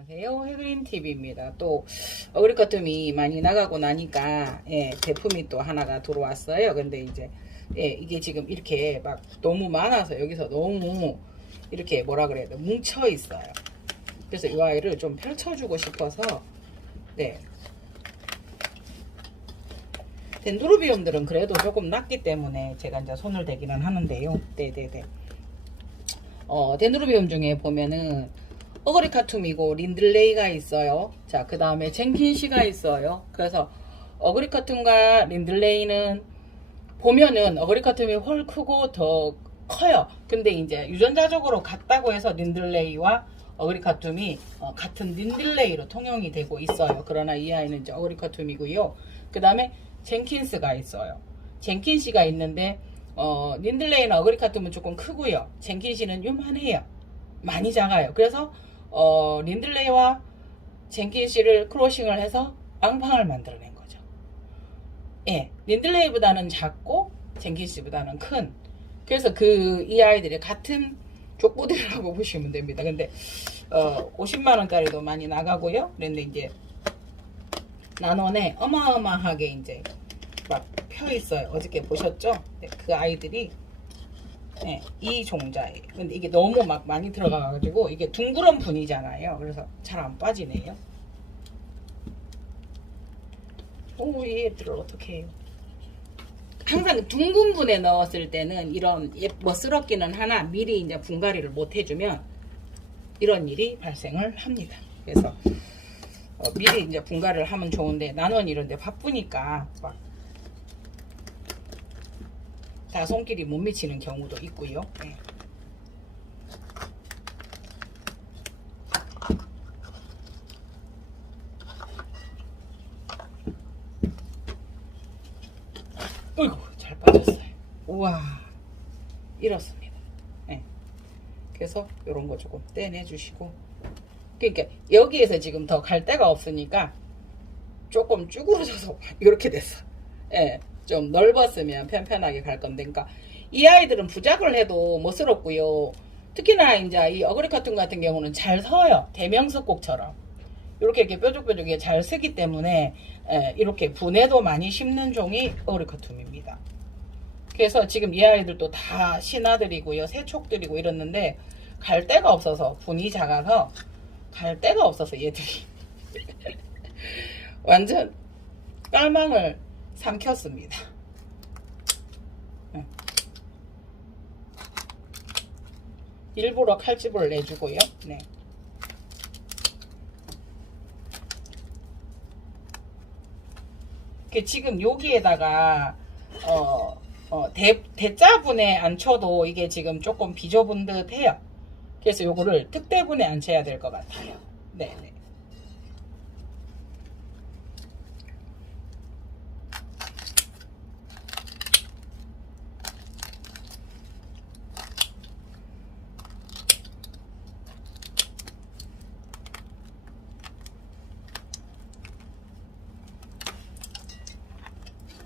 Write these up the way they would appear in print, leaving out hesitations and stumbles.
안녕하세요. 해그린TV입니다. 또 어그리커툼이 많이 나가고 나니까 제품이 또 하나가 들어왔어요. 근데 이제 이게 지금 이렇게 막 너무 많아서 여기서 너무 이렇게 뭐라 그래야 돼 뭉쳐 있어요. 그래서 이 아이를 좀 펼쳐주고 싶어서 덴드로비움들은 그래도 조금 낫기 때문에 제가 이제 손을 대기는 하는데요. 덴드로비움 중에 보면은 어그리카툼이고 린들레이가 있어요. 자, 그 다음에 젠킨시가 있어요. 그래서 어그리카툼과 린들레이는 보면은 어그리카툼이 훨 크고 더 커요. 근데 이제 유전자적으로 같다고 해서 린들레이와 어그리카툼이 같은 린들레이로 통용이 되고 있어요. 그러나 이 아이는 이제 어그리카툼이고요. 그 다음에 젠킨스가 있어요. 젠킨시가 있는데 린들레이나 어그리카툼은 조금 크고요. 젠킨시는 요만해요. 많이 작아요. 그래서 린들레이와 젠킨시를 크로싱을 해서 앙팡을 만들어낸 거죠. 린들레이보다는 작고 젠킨시보다는 큰. 그래서 이 아이들이 같은 족보들이라고 보시면 됩니다. 근데 50만원짜리도 많이 나가고요. 그런데 이제 난원에 어마어마하게 이제 막 펴 있어요. 어저께 보셨죠? 그 아이들이 이 종자예요. 근데 이게 너무 막 많이 들어가가지고 이게 둥그런 분이잖아요. 그래서 잘 안 빠지네요. 오, 얘들을 어떻게 해요? 항상 둥근 분에 넣었을 때는 이런 멋스럽기는 하나 미리 이제 분갈이를 못 해주면 이런 일이 발생을 합니다. 그래서 미리 이제 분갈이를 하면 좋은데 나는 이런데 바쁘니까 막 다 손길이 못 미치는 경우도 있고요. 어이구, 잘 빠졌어요. 우와, 이렇습니다. 그래서 이런 거 조금 떼내 주시고, 그러니까 여기에서 지금 더 갈 데가 없으니까 조금 쭈그러져서 이렇게 됐어. 좀 넓었으면 편편하게 갈 건데, 그러니까 이 아이들은 부작을 해도 멋스럽고요. 특히나 이제 이 어그리카툼 같은 경우는 잘 서요. 대명석곡처럼 이렇게 뾰족뾰족하게 잘 서기 때문에 이렇게 분해도 많이 심는 종이 어그리카툼입니다. 그래서 지금 이 아이들도 다 신아들이고요, 새촉들이고 이랬는데 갈 데가 없어서 분이 작아서 갈 데가 없어서 얘들이 완전 깔망을 삼켰습니다. 일부러 칼집을 내주고요. 지금 여기에다가 대자분에 앉혀도 이게 지금 조금 비좁은 듯 해요. 그래서 요거를 특대분에 앉혀야 될 것 같아요. 네네.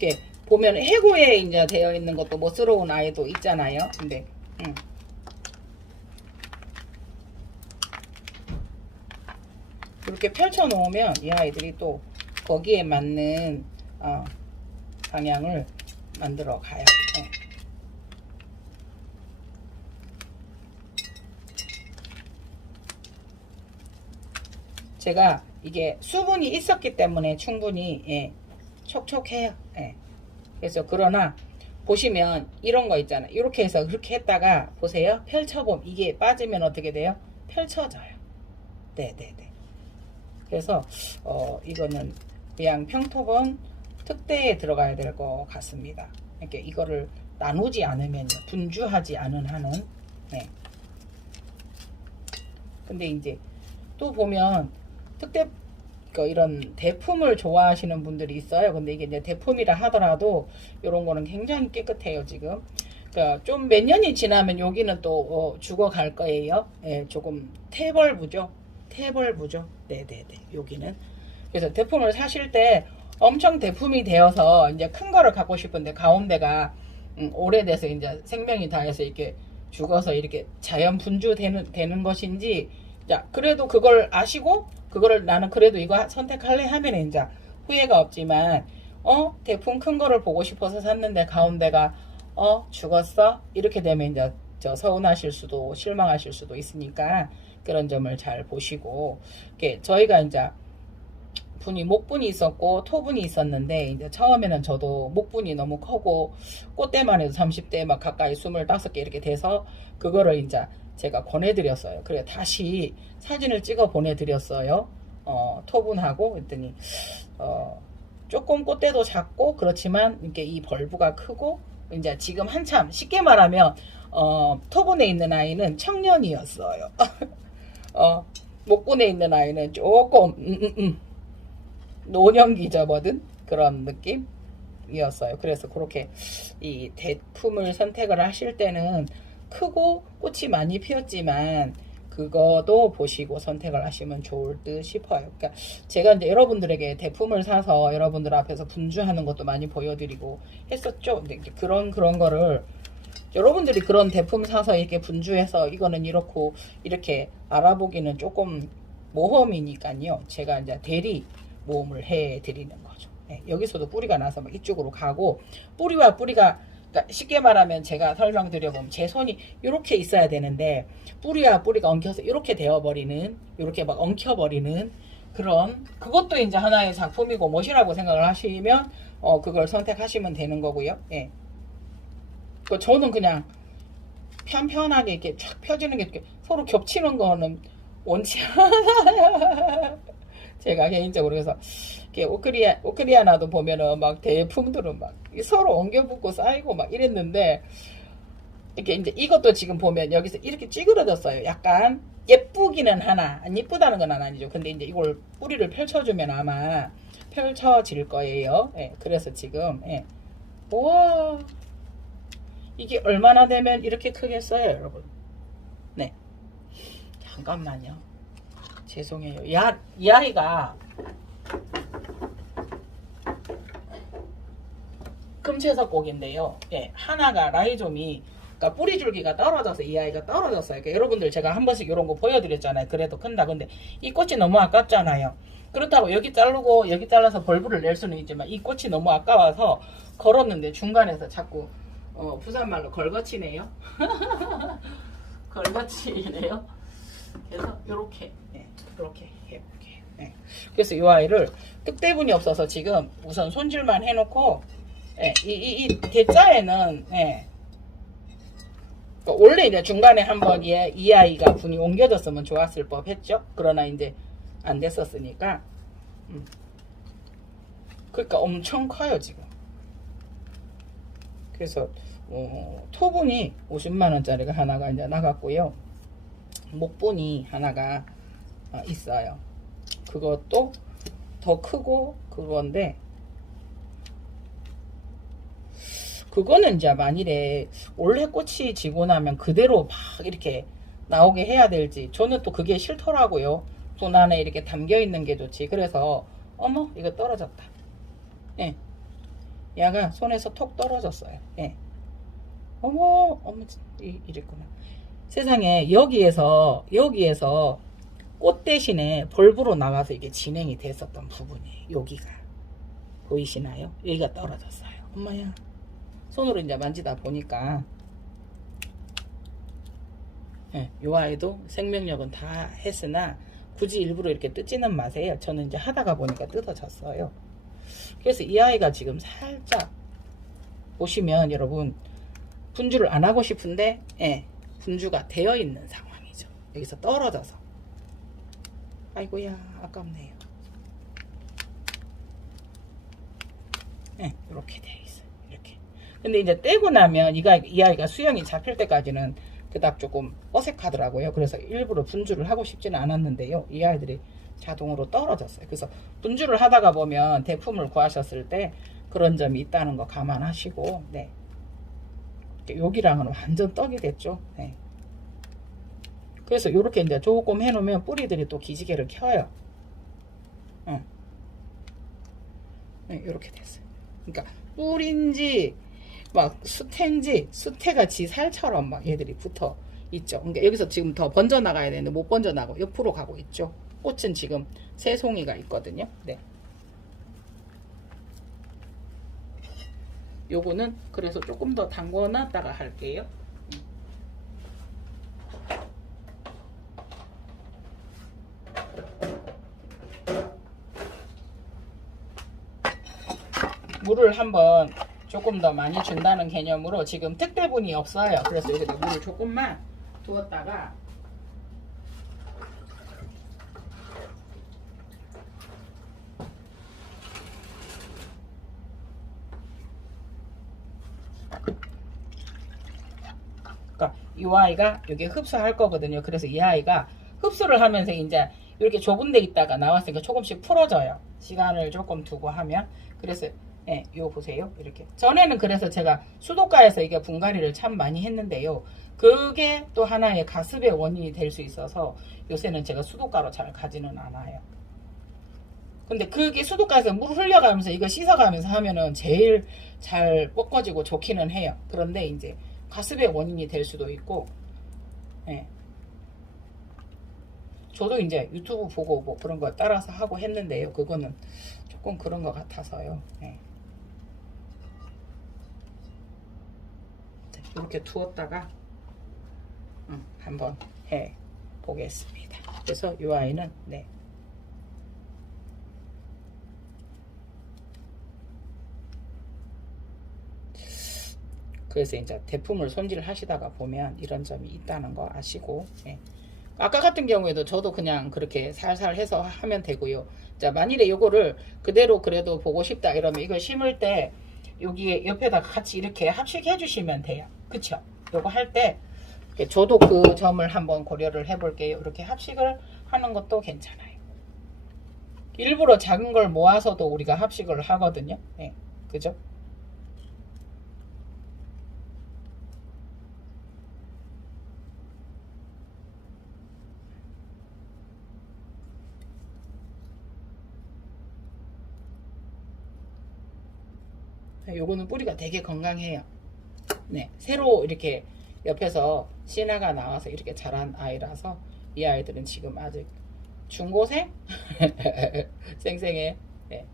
이렇게 보면 해고에 이제 되어 있는 것도 멋스러운 아이도 있잖아요. 근데 이렇게 펼쳐 놓으면 이 아이들이 또 거기에 맞는 방향을 만들어 가요. 제가 이게 수분이 있었기 때문에 충분히 촉촉해요. 그래서 그러나 보시면 이런 거 있잖아요. 이렇게 해서 그렇게 했다가 보세요. 펼쳐보면 이게 빠지면 어떻게 돼요? 펼쳐져요. 네네네. 그래서 이거는 그냥 평톡은 특대에 들어가야 될 것 같습니다. 이렇게 이거를 나누지 않으면 분주하지 않은 한은 근데 이제 또 보면 특대 이런 대품을 좋아하시는 분들이 있어요. 근데 이게 이제 대품이라 하더라도 이런 거는 굉장히 깨끗해요. 지금 그러니까 좀 몇 년이 지나면 여기는 또 죽어갈 거예요. 조금 태벌부죠. 네네네. 여기는 그래서 대품을 사실 때 엄청 대품이 되어서 이제 큰 거를 갖고 싶은데 가운데가 오래돼서 이제 생명이 다해서 이렇게 죽어서 이렇게 자연 분주되는 것인지 자, 그래도 그걸 아시고 그거를 나는 그래도 이거 선택할래 하면 이제 후회가 없지만 대품 큰 거를 보고 싶어서 샀는데 가운데가 죽었어? 이렇게 되면 이제 저 서운하실 수도 실망하실 수도 있으니까 그런 점을 잘 보시고 저희가 이제 분이 목분이 있었고 토분이 있었는데 이제 처음에는 저도 목분이 너무 크고 꽃대만 해도 30대 막 가까이 25개 이렇게 돼서 그거를 이제 제가 보내드렸어요. 그래 다시 사진을 찍어 보내드렸어요. 토분하고 그랬더니 조금 꽃대도 작고 그렇지만 이렇게 이 벌브가 크고 이제 지금 한참 쉽게 말하면 토분에 있는 아이는 청년이었어요. 목분에 있는 아이는 조금 노년기 접어든 그런 느낌이었어요. 그래서 그렇게 이 대품을 선택을 하실 때는 크고 꽃이 많이 피었지만 그거도 보시고 선택을 하시면 좋을 듯 싶어요. 그러니까 제가 이제 여러분들에게 대품을 사서 여러분들 앞에서 분주하는 것도 많이 보여드리고 했었죠. 근데 그런 거를 여러분들이 그런 대품 사서 이렇게 분주해서 이거는 이렇고 이렇게 알아보기는 조금 모험이니까요. 제가 이제 대리 모험을 해 드리는 거죠. 네, 여기서도 뿌리가 나서 막 이쪽으로 가고 뿌리와 뿌리가 그러니까 쉽게 말하면 제가 설명드려보면 제 손이 이렇게 있어야 되는데 뿌리와 뿌리가 엉켜서 이렇게 되어버리는 이렇게 막 엉켜버리는 그런 그것도 이제 하나의 작품이고 멋이라고 생각을 하시면 그걸 선택하시면 되는 거고요. 예. 저는 그냥 편편하게 이렇게 쫙 펴지는 게 이렇게 서로 겹치는 거는 원치 않아요. 제가 개인적으로 그래서 오크리아나도 보면은 막 대품들은 막 서로 엉겨붙고 쌓이고 막 이랬는데 이렇게 이제 이것도 지금 보면 여기서 이렇게 찌그러졌어요. 약간 예쁘기는 하나 안 예쁘다는 건 아니죠. 근데 이제 이걸 뿌리를 펼쳐주면 아마 펼쳐질 거예요. 예, 그래서 지금 우와 이게 얼마나 되면 이렇게 크겠어요, 여러분? 네, 잠깐만요. 죄송해요. 이 아이가 금채석곡인데요. 예, 하나가 라이좀이 그러니까 뿌리줄기가 떨어져서 이 아이가 떨어졌어요. 그러니까 여러분들 제가 한 번씩 이런 거 보여드렸잖아요. 그래도 큰다. 근데 이 꽃이 너무 아깝잖아요. 그렇다고 여기 자르고 여기 잘라서 벌브를 낼 수는 있지만 이 꽃이 너무 아까워서 걸었는데 중간에서 자꾸 부산말로 걸거치네요. 걸거치네요. 그래서 요렇게 이렇게 해볼게요. 그래서 이 아이를 득대분이 없어서 지금 우선 손질만 해놓고 이 대자에는 원래 이제 중간에 한번 이 아이가 분이 옮겨졌으면 좋았을 법했죠. 그러나 이제 안 됐었으니까 그러니까 엄청 커요 지금. 그래서 토분이 50만원짜리가 하나가 이제 나갔고요. 목분이 하나가 있어요. 그것도 더 크고 그건데 그거는 이제 만일에 원래 꽃이 지고 나면 그대로 막 이렇게 나오게 해야 될지 저는 또 그게 싫더라고요. 손 안에 이렇게 담겨 있는 게 좋지. 그래서 어머 이거 떨어졌다. 얘가 손에서 톡 떨어졌어요. 어머 이랬구나. 세상에 여기에서 꽃 대신에 벌브로 나가서 이게 진행이 됐었던 부분이 여기가 보이시나요? 여기가 떨어졌어요. 엄마야 손으로 이제 만지다 보니까 요 아이도 생명력은 다 했으나 굳이 일부러 이렇게 뜯지는 마세요. 저는 이제 하다가 보니까 뜯어졌어요. 그래서 이 아이가 지금 살짝 보시면 여러분 분주를 안 하고 싶은데 분주가 되어 있는 상황이죠. 여기서 떨어져서 아이고야 아깝네요. 이렇게 되어 있어요. 이렇게. 근데 이제 떼고 나면 이 아이가 수영이 잡힐 때까지는 그닥 조금 어색하더라고요. 그래서 일부러 분주를 하고 싶지는 않았는데요. 이 아이들이 자동으로 떨어졌어요. 그래서 분주를 하다가 보면 대품을 구하셨을 때 그런 점이 있다는 거 감안하시고 여기랑은 완전 떡이 됐죠. 그래서 이렇게 이제 조금 해놓으면 뿌리들이 또 기지개를 켜요. 이렇게 됐어요. 그러니까 뿔인지 막 수태인지 수태가 지 살처럼 막 얘들이 붙어 있죠. 그러니까 여기서 지금 더 번져 나가야 되는데 못 번져 나가고 옆으로 가고 있죠. 꽃은 지금 세 송이가 있거든요. 네. 요거는 그래서 조금 더 담궈 놨다가 할게요. 물을 한번 조금 더 많이 준다는 개념으로 지금 특대분이 없어요. 그래서 여기다 물을 조금만 두었다가 그러니까 이 아이가 여기 흡수할 거거든요. 그래서 이 아이가 흡수를 하면서 이제 이렇게 좁은 데 있다가 나왔으니까 조금씩 풀어져요. 시간을 조금 두고 하면. 그래서 예, 요 보세요. 이렇게. 전에는 그래서 제가 수도가에서 이게 분갈이를 참 많이 했는데요. 그게 또 하나의 가습의 원인이 될 수 있어서 요새는 제가 수도가로 잘 가지는 않아요. 근데 그게 수도가에서 물 흘려가면서 이거 씻어가면서 하면은 제일 잘 꺾어지고 좋기는 해요. 그런데 이제 가습의 원인이 될 수도 있고, 예. 저도 이제 유튜브 보고 뭐 그런 거 따라서 하고 했는데요. 그거는 조금 그런 것 같아서요. 예. 이렇게 두었다가 한번 해 보겠습니다. 그래서 이 아이는 네. 그래서 이제 제품을 손질하시다가 보면 이런 점이 있다는 거 아시고, 예. 아까 같은 경우에도 저도 그냥 그렇게 살살 해서 하면 되고요. 자, 만일에 요거를 그대로 그래도 보고 싶다 이러면 이걸 심을 때 여기에 옆에다가 같이 이렇게 합식해 주시면 돼요. 그쵸? 요거 할 때 저도 그 점을 한번 고려를 해 볼게요. 이렇게 합식을 하는 것도 괜찮아요. 일부러 작은 걸 모아서도 우리가 합식을 하거든요. 네, 그죠? 요거는 뿌리가 되게 건강해요. 네, 새로 이렇게 옆에서 씨나가 나와서 이렇게 자란 아이라서 이 아이들은 지금 아직 중고생? 생생해. 네.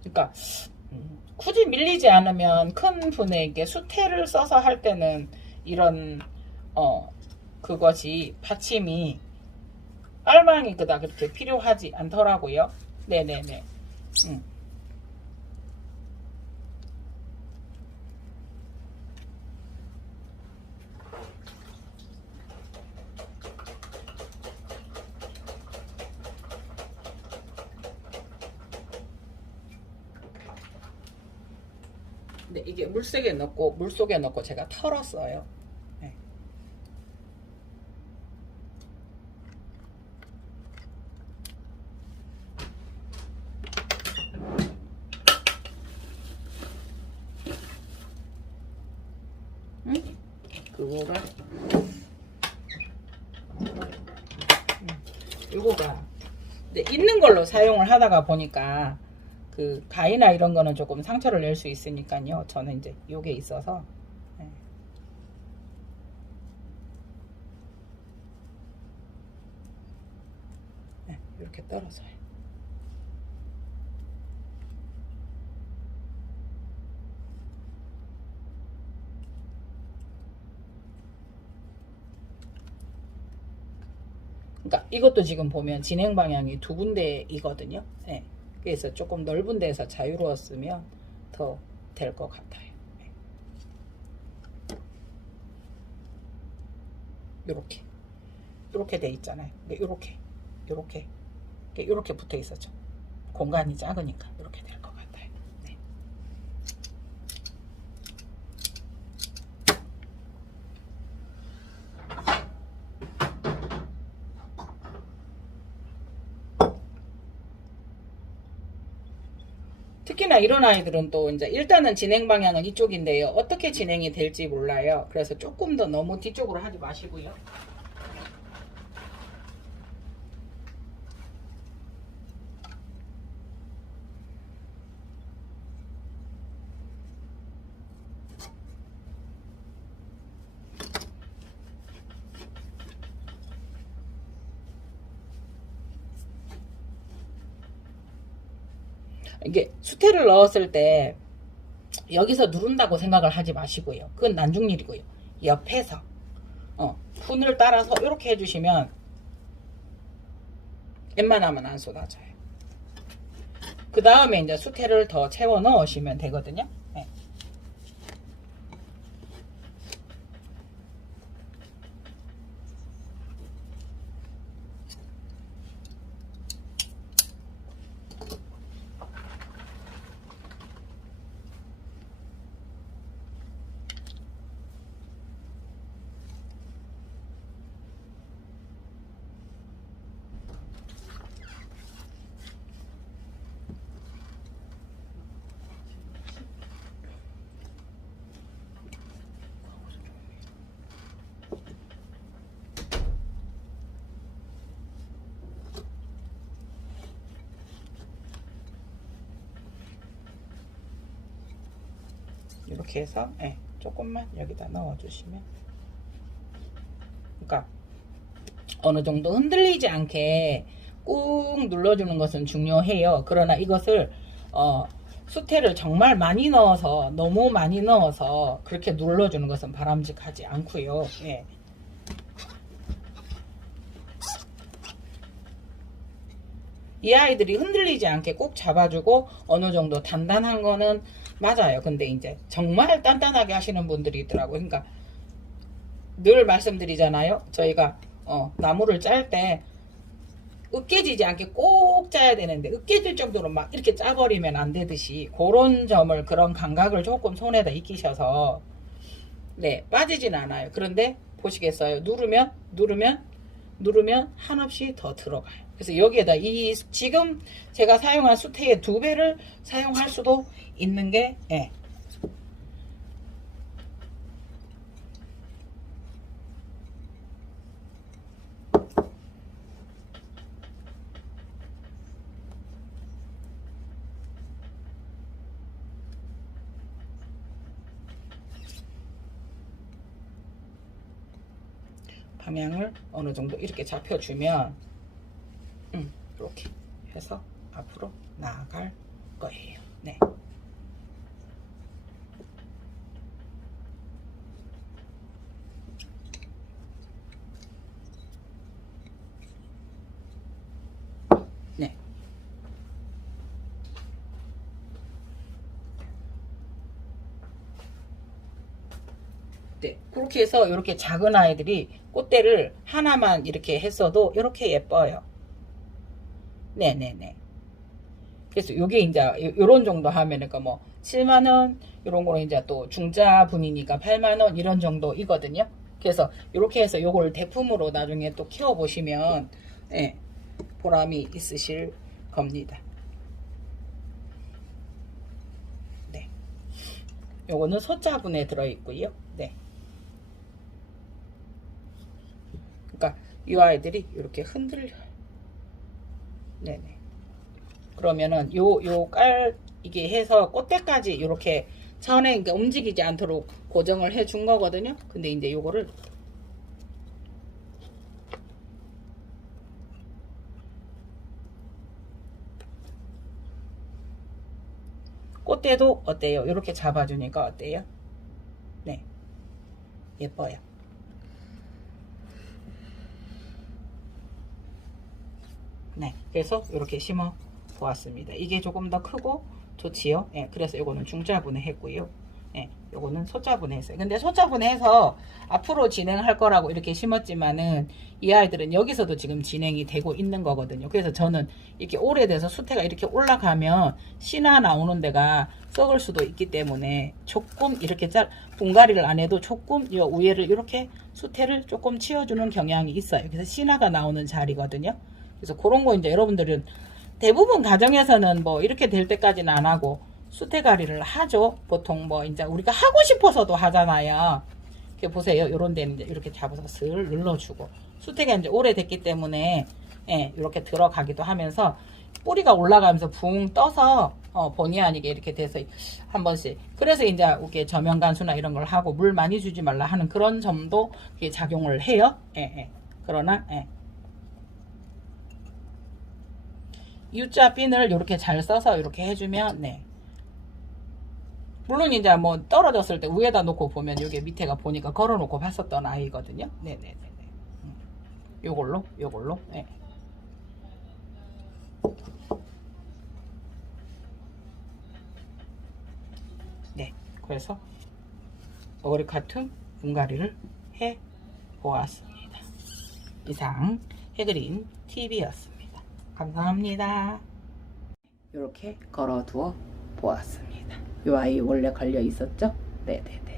그러니까 굳이 밀리지 않으면 큰 분에게 수태를 써서 할 때는 이런 그것이 받침이 빨망이 그닥 그렇게 필요하지 않더라고요. 네네네. 네, 이게 물속에 넣고 제가 털었어요. 네. 그거가 이거가 네, 있는 걸로 사용을 하다가 보니까 그 가위나 이런 거는 조금 상처를 낼 수 있으니까요. 저는 이제 요게 있어서 네. 네, 이렇게 떨어져요. 그러니까 이것도 지금 보면 진행 방향이 두 군데이거든요. 네. 그래서 조금 넓은 데서 자유로웠으면 더 될 것 같아요. 네. 요렇게 돼 있잖아요. 요렇게 붙어 있었죠. 공간이 작으니까 이렇게 될 것 같아요. 네. 특히나 이런 아이들은 또 이제 일단은 진행 방향은 이쪽인데요. 어떻게 진행이 될지 몰라요. 그래서 조금 더 너무 뒤쪽으로 하지 마시고요. 이게 수태를 넣었을 때 여기서 누른다고 생각을 하지 마시고요. 그건 난중일이고요. 옆에서 분을 따라서 이렇게 해주시면 웬만하면 안 쏟아져요. 그 다음에 이제 수태를 더 채워 넣으시면 되거든요. 네. 이렇게 해서 조금만 여기다 넣어주시면, 그러니까 어느 정도 흔들리지 않게 꾹 눌러주는 것은 중요해요. 그러나 이것을 수태를 정말 많이 넣어서, 너무 많이 넣어서 그렇게 눌러주는 것은 바람직하지 않고요. 예. 이 아이들이 흔들리지 않게 꼭 잡아주고 어느 정도 단단한 거는 맞아요. 근데 이제 정말 단단하게 하시는 분들이 있더라고요. 그러니까 늘 말씀드리잖아요. 저희가 나무를 짤 때 으깨지지 않게 꼭 짜야 되는데 으깨질 정도로 막 이렇게 짜버리면 안 되듯이, 그런 점을, 그런 감각을 조금 손에다 익히셔서 네, 빠지진 않아요. 그런데 보시겠어요? 누르면 한없이 더 들어가요. 그래서 여기에다 이 지금 제가 사용한 수태의 2배를 사용할 수도 있는 게 방향을 어느 정도 이렇게 잡혀주면 이렇게 해서 앞으로 나아갈 거예요. 네. 네. 네. 그렇게 해서 이렇게 작은 아이들이 꽃대를 하나만 이렇게 했어도 이렇게 예뻐요. 네네네. 그래서 요게 이제 요런 정도 하면은 뭐 7만원, 요런 거는 이제 또 중자분이니까 8만원 이런 정도이거든요. 그래서 이렇게 해서 요걸 대품으로 나중에 또 키워 보시면 보람이 있으실 겁니다. 네. 요거는 소자분에 들어 있고요. 네. 그러니까 이 아이들이 이렇게 흔들려요. 네네. 그러면은 이게 해서 꽃대까지 이렇게 천에 움직이지 않도록 고정을 해 준 거거든요. 근데 이제 요거를 꽃대도 어때요? 이렇게 잡아주니까 어때요? 네, 예뻐요. 네, 그래서 이렇게 심어 보았습니다. 이게 조금 더 크고 좋지요. 그래서 이거는 중자분해 했고요. 요거는 소자분해 했어요. 근데 소자분해 해서 앞으로 진행할 거라고 이렇게 심었지만은 이 아이들은 여기서도 지금 진행이 되고 있는 거거든요. 그래서 저는 이렇게 오래돼서 수태가 이렇게 올라가면 씨나 나오는 데가 썩을 수도 있기 때문에 조금 이렇게 분갈이를 안 해도 조금 이 위에를 이렇게 수태를 조금 치워주는 경향이 있어요. 그래서 씨나가 나오는 자리거든요. 그래서 그런 거 이제 여러분들은 대부분 가정에서는 뭐 이렇게 될 때까지는 안 하고 수태가리를 하죠. 보통 뭐 이제 우리가 하고 싶어서도 하잖아요. 이렇게 보세요. 요런 데는 이제 이렇게 잡아서 슬 눌러주고, 수태가 이제 오래됐기 때문에 이렇게 들어가기도 하면서 뿌리가 올라가면서 붕 떠서 본의 아니게 이렇게 돼서 한 번씩, 그래서 이제 이게 저면간수나 이런 걸 하고 물 많이 주지 말라 하는 그런 점도 작용을 해요. 그러나 U자 핀을 이렇게 잘 써서 이렇게 해주면 네. 물론 이제 뭐 떨어졌을 때 위에다 놓고 보면 여기 밑에가 보니까 걸어놓고 봤었던 아이거든요. 네네네. 요걸로 네. 네. 그래서 머리 카툰 분갈이를 해 보았습니다. 이상 해그린 TV였습니다. 감사합니다. 이렇게 걸어두어 보았습니다. 이 아이 원래 걸려 있었죠? 네네네.